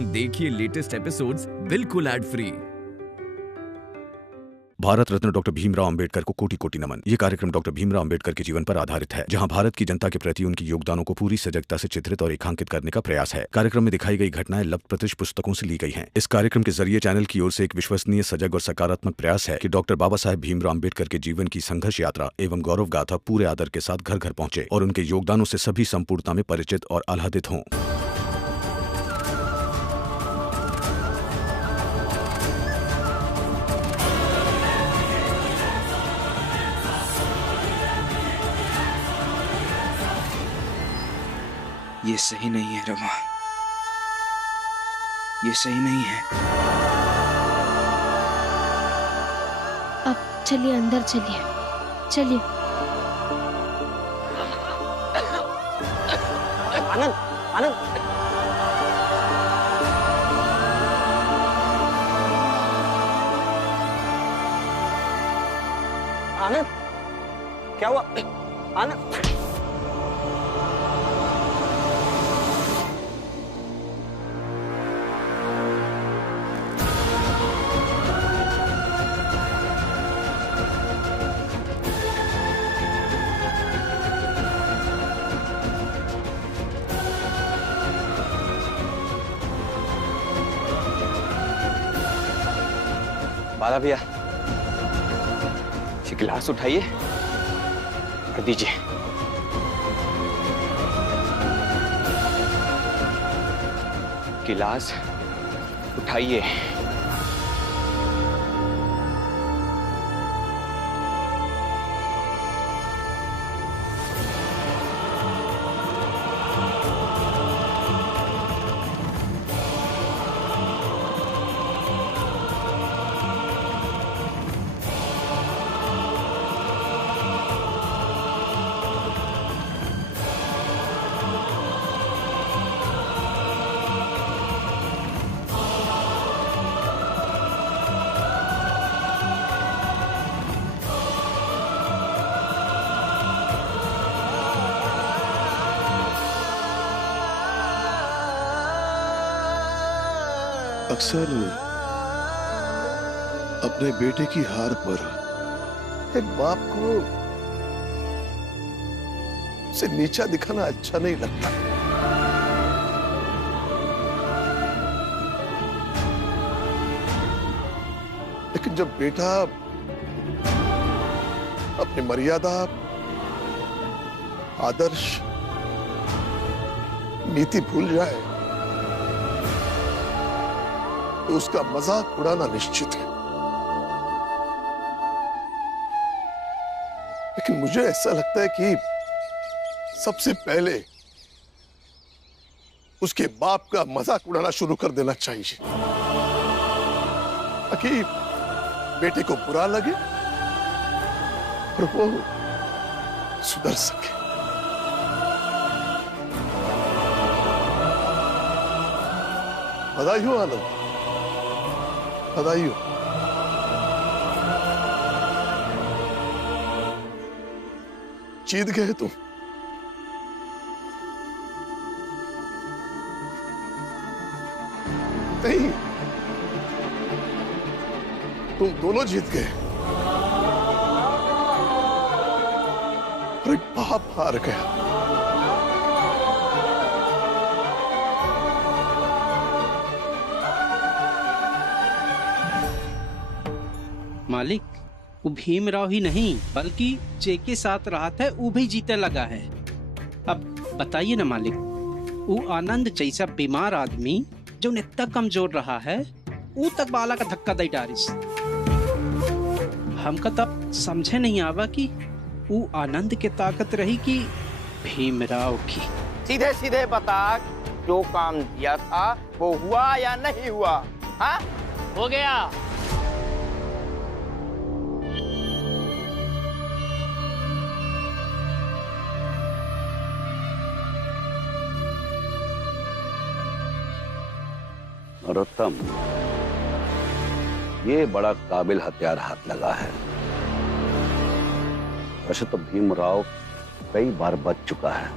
देखिए latest episodes बिल्कुल ad free. Bharat Ratna doctor Bhimrao Ambedkar को कोटि कोटि नमन। ये कार्यक्रम डॉक्टर भीमराव अंबेडकर के जीवन पर आधारित है, जहां भारत की जनता के प्रति उनके योगदानों को पूरी सजगता से चित्रित और रेखांकित करने का प्रयास है। कार्यक्रम में दिखाई गई घटनाएं लब्ध पुस्तकों से ली गई हैं। इस कार्यक्रम के जरिए चैनल की ओर से एक विश्वसनीय, सजग और सकारात्मक प्रयास है कि डॉक्टर बाबा साहेब भीमराव अंबेडकर के जीवन की संघर्ष यात्रा एवं गौरव गाथा पूरे आदर के साथ घर घर पहुंचे और उनके योगदानों से सभी संपूर्णता में परिचित और आह्लादित हों। ये सही नहीं है रमा, ये सही नहीं है। अब चलिए अंदर, चलिए चलिए। आनंद, आनंद, आनंद, क्या हुआ? आनंद, बाला भैया, ये गिलास उठाइए और दीजिए। गिलास उठाइए। अक्सर अपने बेटे की हार पर एक बाप को उसे नीचा दिखाना अच्छा नहीं लगता। लेकिन जब बेटा अपनी मर्यादा, आदर्श, नीति भूल जाए तो उसका मजाक उड़ाना निश्चित है। लेकिन मुझे ऐसा लगता है कि सबसे पहले उसके बाप का मजाक उड़ाना शुरू कर देना चाहिए, ताकि बेटे को बुरा लगे और वो सुधर सके। बधाई हो आनंद, बधाई हो। जीत गए तुम। नहीं, तुम दोनों जीत गए। अरे बाप हार गया। मालिक, वो भीमराव ही नहीं बल्कि जेके साथ रहा था, वो भी जीते लगा है। अब बताइए ना मालिक, वो आनंद जैसा बीमार आदमी जो इतना कमजोर रहा है, वो तक बाला का धक्का दे डारिस। हमका तब समझे नहीं आवा कि वो आनंद के ताकत रही कि भीमराव की। सीधे सीधे बता, जो काम दिया था वो हुआ या नहीं हुआ? हाँ, हो गया। नरोत्तम, ये बड़ा काबिल हथियार हाथ लगा है। वैसे तो भीमराव कई बार बच चुका है,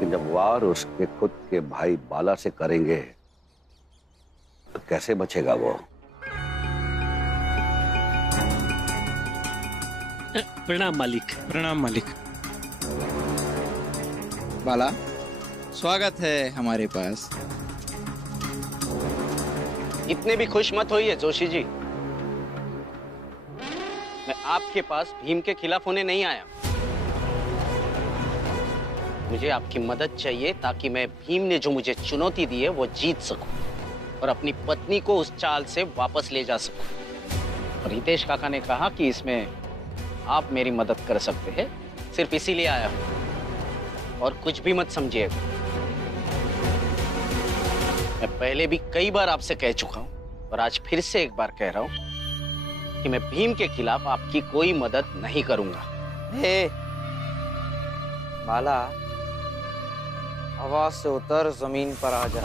लेकिन जब वार उसके खुद के भाई बाला से करेंगे तो कैसे बचेगा वो? प्रणाम मालिक। प्रणाम मालिक। बाला, स्वागत है हमारे पास। इतने भी खुश मत होइए जोशी जी। मैं आपके पास भीम के खिलाफ होने नहीं आया। मुझे आपकी मदद चाहिए ताकि मैं भीम ने जो मुझे चुनौती दी है वो जीत सकूं और अपनी पत्नी को उस चाल से वापस ले जा सकूं। और हितेश काका ने कहा कि इसमें आप मेरी मदद कर सकते हैं, सिर्फ इसीलिए आया हूं और कुछ भी मत समझिएगा। मैं पहले भी कई बार आपसे कह चुका हूं और आज फिर से एक बार कह रहा हूं कि मैं भीम के खिलाफ आपकी कोई मदद नहीं करूंगा। बाला, हवा से उतर जमीन पर आ जा।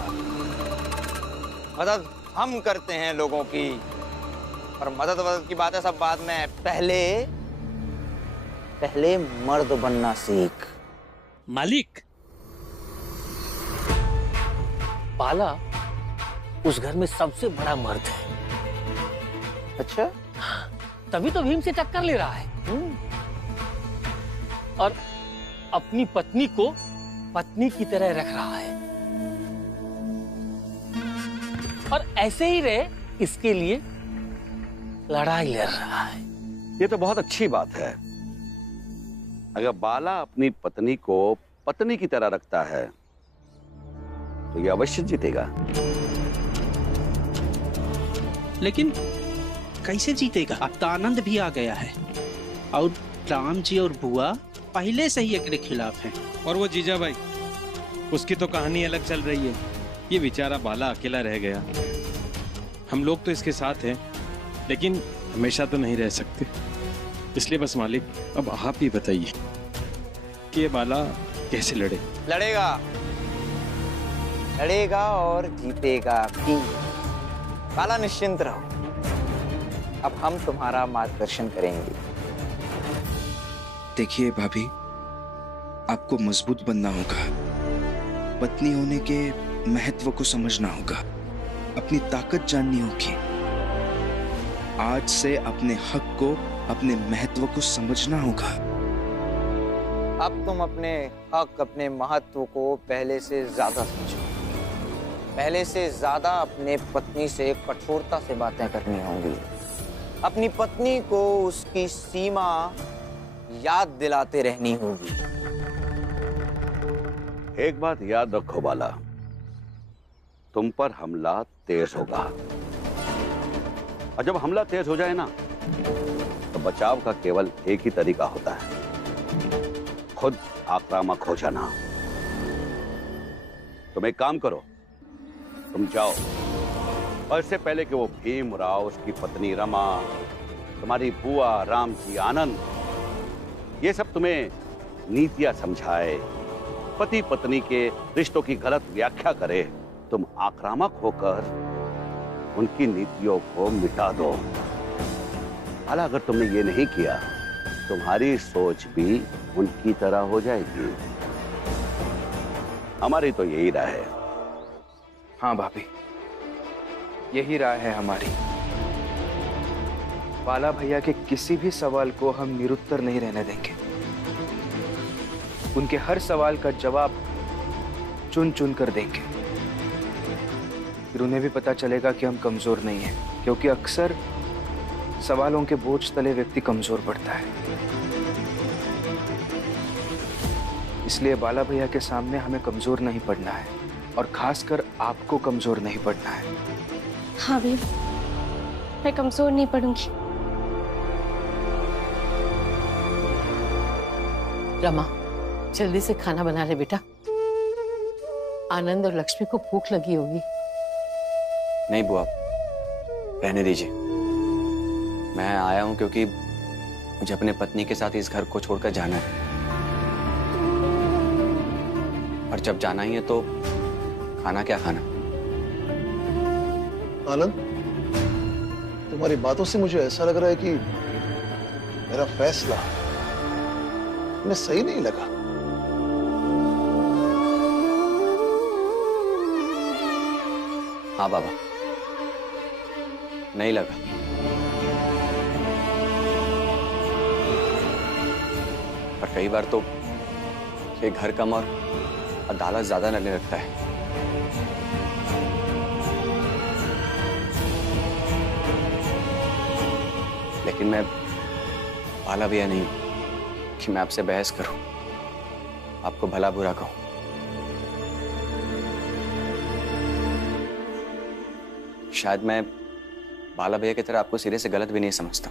मदद हम करते हैं लोगों की, और मदद की बात है सब बाद में। पहले मर्द बनना सीख। मालिक, बाला उस घर में सबसे बड़ा मर्द है। अच्छा, तभी तो भीम से टक्कर ले रहा है। और अपनी पत्नी को पत्नी की तरह रख रहा है। और ऐसे ही रहे, इसके लिए लड़ाई लड़ रहा है। ये तो बहुत अच्छी बात है। अगर बाला अपनी पत्नी को पत्नी की तरह रखता है तो ये अवश्य जीतेगा। लेकिन कैसे जीतेगा? अब तो आनंद भी आ गया है और राम जी और बुआ पहले से ही एक खिलाफ हैं। और वो जीजा भाई, उसकी तो कहानी अलग चल रही है। ये बेचारा बाला अकेला रह गया। हम लोग तो इसके साथ हैं, लेकिन हमेशा तो नहीं रह सकते। इसलिए बस मालिक, अब आप ही बताइए कि ये बाला कैसे लड़े। लड़ेगा और जीतेगा भी। बाला, निश्चिंत रहो, अब हम तुम्हारा मार्गदर्शन करेंगे। देखिए भाभी, आपको मजबूत बनना होगा, पत्नी होने के महत्व को समझना होगा, अपनी ताकत जाननी होगी। आज से अपने हक को, अपने महत्व को समझना होगा। अब तुम अपने हक, अपने महत्व को पहले से ज्यादा समझो। पहले से ज्यादा अपने पत्नी से कठोरता से बातें करनी होंगी। अपनी पत्नी को उसकी सीमा याद दिलाते रहनी होगी। एक बात याद रखो बाला, तुम पर हमला तेज होगा, और जब हमला तेज हो जाए ना तो बचाव का केवल एक ही तरीका होता है, खुद आक्रामक हो जाना। तुम एक काम करो, तुम जाओ और इससे पहले कि वो भीमराव, उसकी पत्नी रमा, तुम्हारी बुआ, राम जी, आनंद, ये सब तुम्हें नीतियां समझाए, पति पत्नी के रिश्तों की गलत व्याख्या करे, तुम आक्रामक होकर उनकी नीतियों को मिटा दो। हालांकि अगर तुमने ये नहीं किया, तुम्हारी सोच भी उनकी तरह हो जाएगी। हमारी तो यही राय है। हाँ भाभी, यही राय है हमारी। बाला भैया के किसी भी सवाल को हम निरुत्तर नहीं रहने देंगे। उनके हर सवाल का जवाब चुन चुन कर देंगे। फिर उन्हें भी पता चलेगा कि हम कमजोर नहीं हैं, क्योंकि अक्सर सवालों के बोझ तले व्यक्ति कमजोर पड़ता है। इसलिए बाला भैया के सामने हमें कमजोर नहीं पड़ना है, और खासकर आपको कमजोर नहीं पड़ना है। हाँ भीम, मैं कमजोर नहीं पड़ूंगी। रमा, जल्दी से खाना बना ले बेटा। आनंद और लक्ष्मी को भूख लगी होगी। नहीं बुआ, रहने दीजिए। मैं आया हूं क्योंकि मुझे अपने पत्नी के साथ इस घर को छोड़कर जाना है, और जब जाना ही है तो खाना क्या खाना। आनंद, तुम्हारी बातों से मुझे ऐसा लग रहा है कि मेरा फैसला तुम्हें सही नहीं लगा। हाँ बाबा, नहीं लगा। पर कई बार तो ये घर कम और अदालत ज्यादा लगने लगता है। लेकिन मैं बाला भैया नहीं हूं कि मैं आपसे बहस करूं, आपको भला बुरा कहूं। शायद मैं बाला भैया की तरह आपको सिरे से गलत भी नहीं समझता।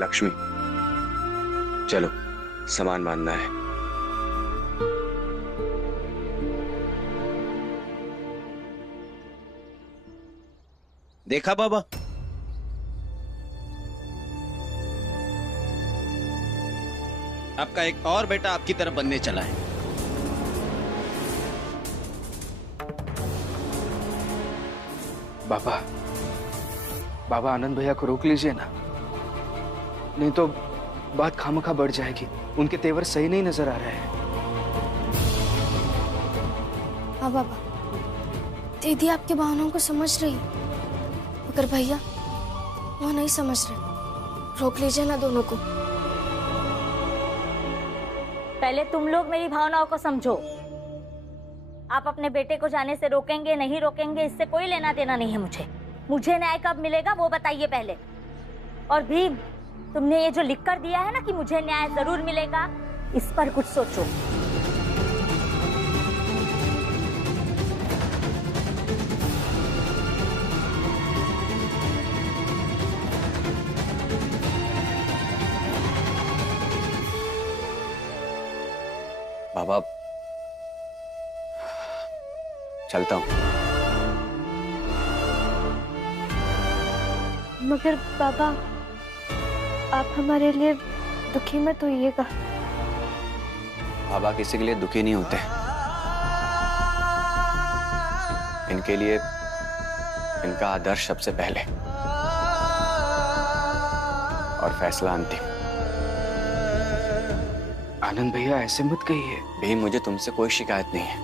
लक्ष्मी, चलो सामान बांधना है। देखा बाबा, आपका एक और बेटा आपकी तरफ बनने चला है। बाबा, बाबा आनंद भैया को रोक लीजिए ना, नहीं तो बात खामखा बढ़ जाएगी। उनके तेवर सही नहीं नजर आ रहे हैं। हाँ बाबा, दीदी आपकी भावनाओं को समझ रही है, मगर भैया वो नहीं समझ रहे। रोक लीजिए ना दोनों को। पहले तुम लोग मेरी भावनाओं को समझो। आप अपने बेटे को जाने से रोकेंगे नहीं रोकेंगे, इससे कोई लेना देना नहीं है मुझे। मुझे न्याय कब मिलेगा वो बताइए पहले। और भीम, तुमने ये जो लिख कर दिया है ना कि मुझे न्याय जरूर मिलेगा, इस पर कुछ सोचो। बाबा, चलता हूं। मगर बाबा, आप हमारे लिए दुखी मत होइएगा। बाबा किसी के लिए दुखी नहीं होते, इनके लिए इनका आदर्श सबसे पहले और फैसला अंतिम। आनंद भैया ऐसे मत कहिए। भीम, मुझे तुमसे कोई शिकायत नहीं है,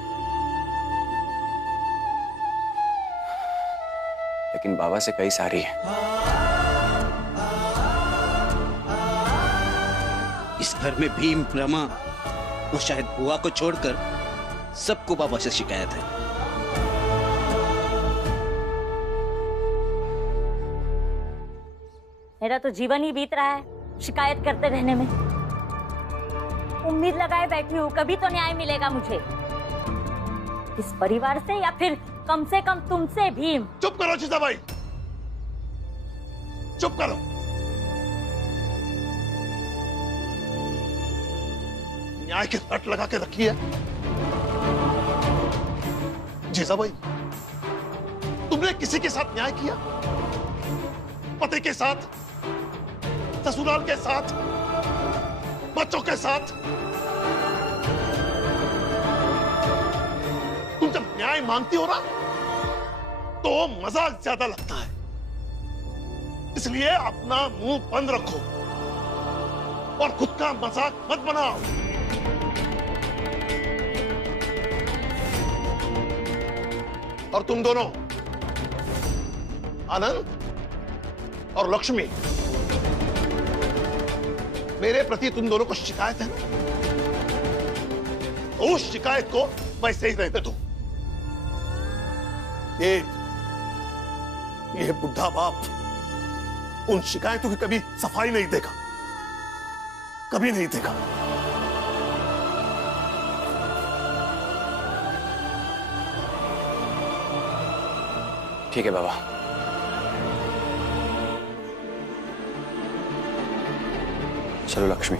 लेकिन बाबा से कई सारी है। इस घर में भीम, रमा और शायद बुआ को छोड़कर सबको बाबा से शिकायत है। मेरा तो जीवन ही बीत रहा है शिकायत करते रहने में। उम्मीद लगाए बैठी हूँ कभी तो न्याय मिलेगा मुझे, इस परिवार से या फिर कम से कम तुमसे। भीम, चुप करो जीजाबाई, चुप करो। न्याय की रट लगा के रखी है जीजाबाई। तुमने किसी के साथ न्याय किया? पति के साथ, ससुराल के साथ, बच्चों के साथ? तुम जब न्याय मांगती हो ना तो मजाक ज्यादा लगता है, इसलिए अपना मुंह बंद रखो और खुद का मजाक मत बनाओ। और तुम दोनों, आनंद और लक्ष्मी, मेरे प्रति तुम दोनों को शिकायत है ना, तो उस शिकायत को वैसे ही रहने दो। ये बुढ़ा बाप उन शिकायतों की कभी सफाई नहीं देगा, कभी नहीं देगा। ठीक है बाबा। चलो लक्ष्मी।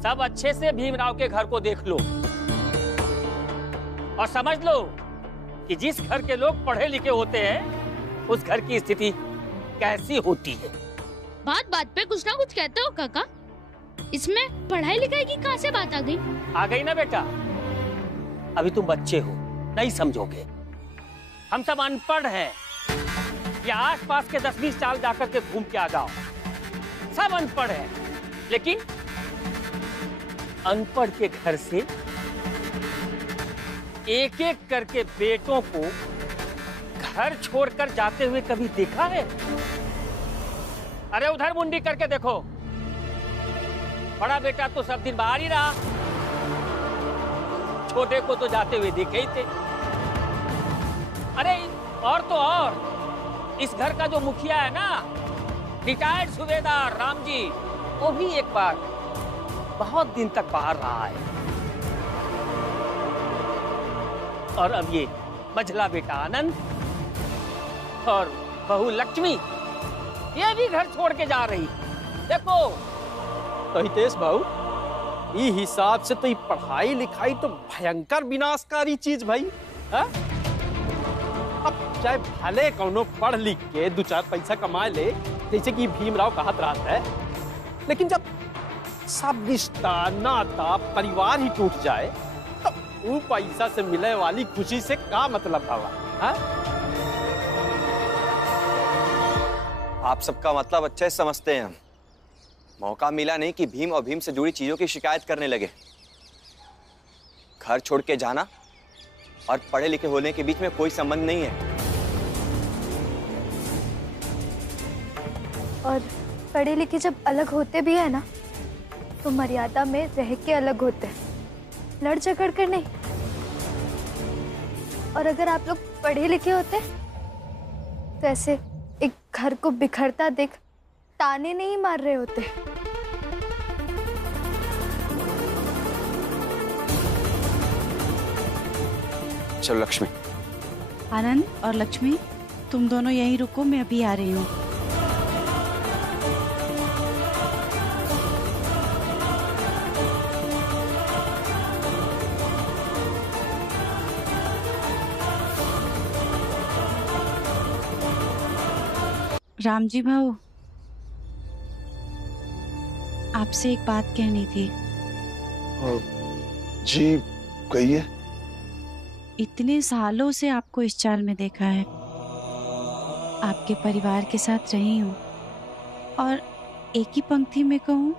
सब अच्छे से भीमराव के घर को देख लो और समझ लो कि जिस घर के लोग पढ़े लिखे होते हैं उस घर की स्थिति कैसी होती है। बात बात पे कुछ ना कुछ कहते हो काका। इसमें पढ़ाई लिखाई की कहाँ से बात आ गई? आ गई ना बेटा, अभी तुम बच्चे हो, नहीं समझोगे। हम सब अनपढ़ हैं, या आसपास के 10-20 साल जाकर के घूम के आ जाओ, सब अनपढ़ हैं। लेकिन अनपढ़ के घर से एक एक करके बेटों को घर छोड़कर जाते हुए कभी देखा है? अरे उधर मुंडी करके देखो, बड़ा बेटा तो सब दिन बाहर ही रहा, छोटे को तो जाते हुए देखे ही थे। अरे और तो और इस घर का जो मुखिया है ना, रिटायर्ड सूबेदार राम जी, वो भी एक बार बहुत दिन तक बाहर रहा है। और अब ये मझला बेटा आनंद और बहू लक्ष्मी, ये भी घर छोड़ के जा रही। देखो तो हितेश भाऊ, ये हिसाब से तो ये पढ़ाई लिखाई तो भयंकर विनाशकारी चीज भाई। हा? अब चाहे भले कौनो पढ़ लिख के 2-4 पैसा कमा ले, जैसे कि भीमराव कहत रहा है, लेकिन जब सब रिश्ता नाता परिवार ही टूट जाए तो वो पैसा से मिलने वाली खुशी से क्या मतलब हवा? आप सबका मतलब अच्छे से समझते हैं। मौका मिला नहीं कि भीम और भीम से जुड़ी चीजों की शिकायत करने लगे। घर छोड़ के जाना और पढ़े लिखे होने के बीच में कोई संबंध नहीं है। और पढ़े लिखे जब अलग होते भी है ना, तो मर्यादा में रह के अलग होते हैं, लड़ झगड़ कर नहीं। और अगर आप लोग पढ़े लिखे होते तो ऐसे एक घर को बिखरता देख ताने नहीं मार रहे होते। चलो लक्ष्मी। आनंद और लक्ष्मी, तुम दोनों यहीं रुको, मैं अभी आ रही हूँ। राम जी भाऊ, आपसे एक बात कहनी थी। जी कहिए। इतने सालों से आपको इस चाल में देखा है, आपके परिवार के साथ रही हूँ, और एक ही पंक्ति में कहूँ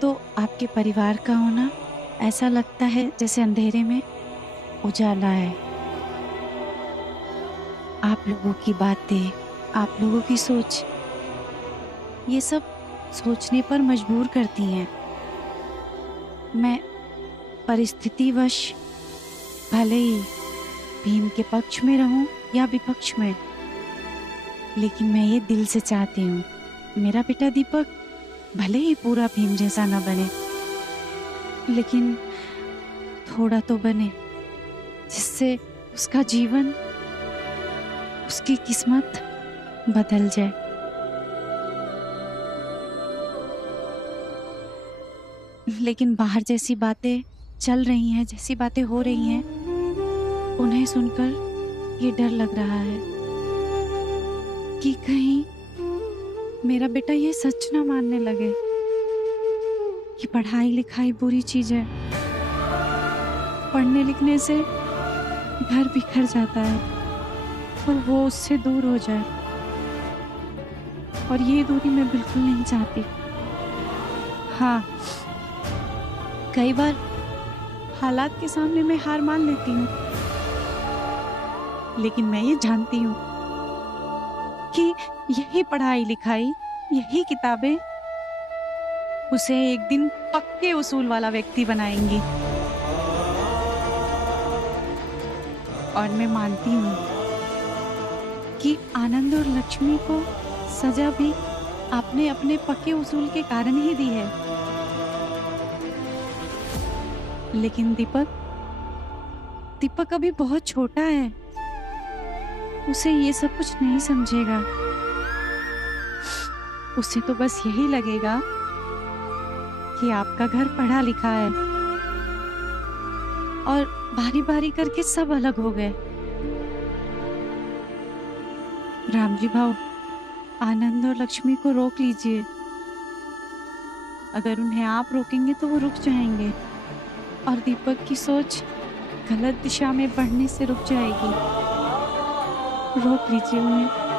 तो आपके परिवार का होना ऐसा लगता है जैसे अंधेरे में उजाला है। आप लोगों की बातें, आप लोगों की सोच, ये सब सोचने पर मजबूर करती हैं। मैं परिस्थितिवश भले ही भीम के पक्ष में रहूं या विपक्ष में, लेकिन मैं ये दिल से चाहती हूँ मेरा बेटा दीपक भले ही पूरा भीम जैसा न बने, लेकिन थोड़ा तो बने, जिससे उसका जीवन, उसकी किस्मत बदल जाए। लेकिन बाहर जैसी बातें चल रही हैं, जैसी बातें हो रही हैं, उन्हें सुनकर ये डर लग रहा है कि कहीं मेरा बेटा ये सच ना मानने लगे कि पढ़ाई लिखाई बुरी चीज है। पढ़ने लिखने से घर बिखर जाता है और वो उससे दूर हो जाए, और ये दूरी मैं बिल्कुल नहीं चाहती। हाँ, कई बार हालात के सामने मैं हार मान लेती हूँ, लेकिन मैं ये जानती हूँ कि यही पढ़ाई लिखाई, यही किताबें उसे एक दिन पक्के उसूल वाला व्यक्ति बनाएंगी। और मैं मानती हूँ कि आनंद और लक्ष्मी को सजा भी आपने अपने पक्के उसूल के कारण ही दी है। लेकिन दीपक अभी बहुत छोटा है, उसे ये सब कुछ नहीं समझेगा। उसे तो बस यही लगेगा कि आपका घर पढ़ा लिखा है और बारी बारी करके सब अलग हो गए। राम जी भाऊ, आनंद और लक्ष्मी को रोक लीजिए। अगर उन्हें आप रोकेंगे तो वो रुक जाएंगे और दीपक की सोच गलत दिशा में बढ़ने से रुक जाएगी। रोक लीजिए उन्हें।